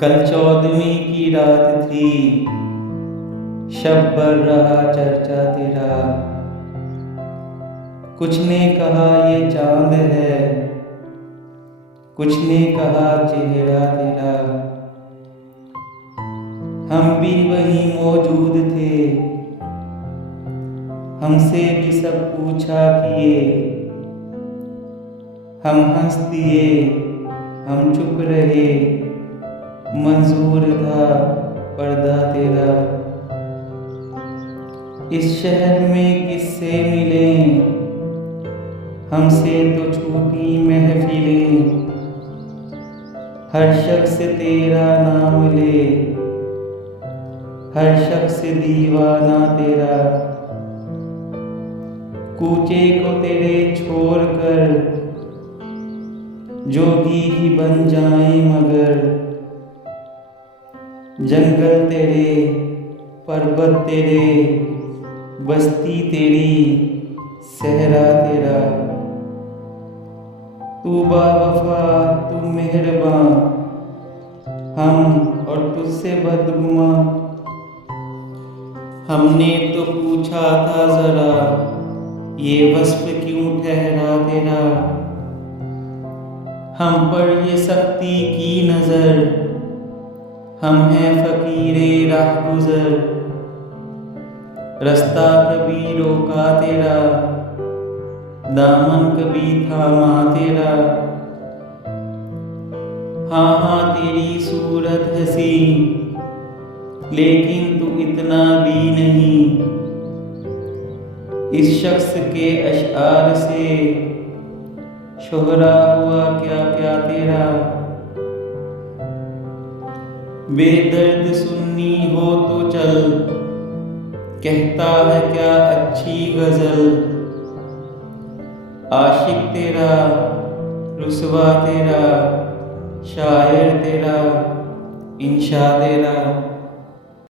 कल 14वीं की रात थी, शब भर रहा चर्चा तेरा। कुछ ने कहा ये चांद है, कुछ ने कहा चेहरा तेरा। हम भी वहीं मौजूद थे, हमसे भी सब पूछा किए। हम हंस दिए, हम चुप रहे, मंजूर था पर्दा तेरा। इस शहर में किससे मिले, हमसे तो छूटी महफिलें। हर शख्स तेरा नाम ले, हर शख्स दीवाना तेरा। कूचे को तेरे छोड़ कर जोगी ही बन जाए मगर। जंगल तेरे, पर्वत तेरे, बस्ती तेरी, सहरा तेरा। तू बावफा, तू मेहरबान, हम और तुझसे बदगुमा। हमने तो पूछा था जरा, ये वस्फ क्यों ठहरा तेरा। हम पर ये सख्ती की नजर, हम हैं फकीरे राहगुजर। रास्ता कभी रोका तेरा, दामन कभी थामा तेरा। हाँ हाँ तेरी सूरत हसी, लेकिन तू इतना भी नहीं। इस शख्स के अशआर से शोहरा हुआ क्या क्या तेरा। बेदर्द सुन्नी हो तो चल, कहता है क्या अच्छी गजल। आशिक तेरा, रुसवा तेरा, शायर तेरा, इंशा तेरा।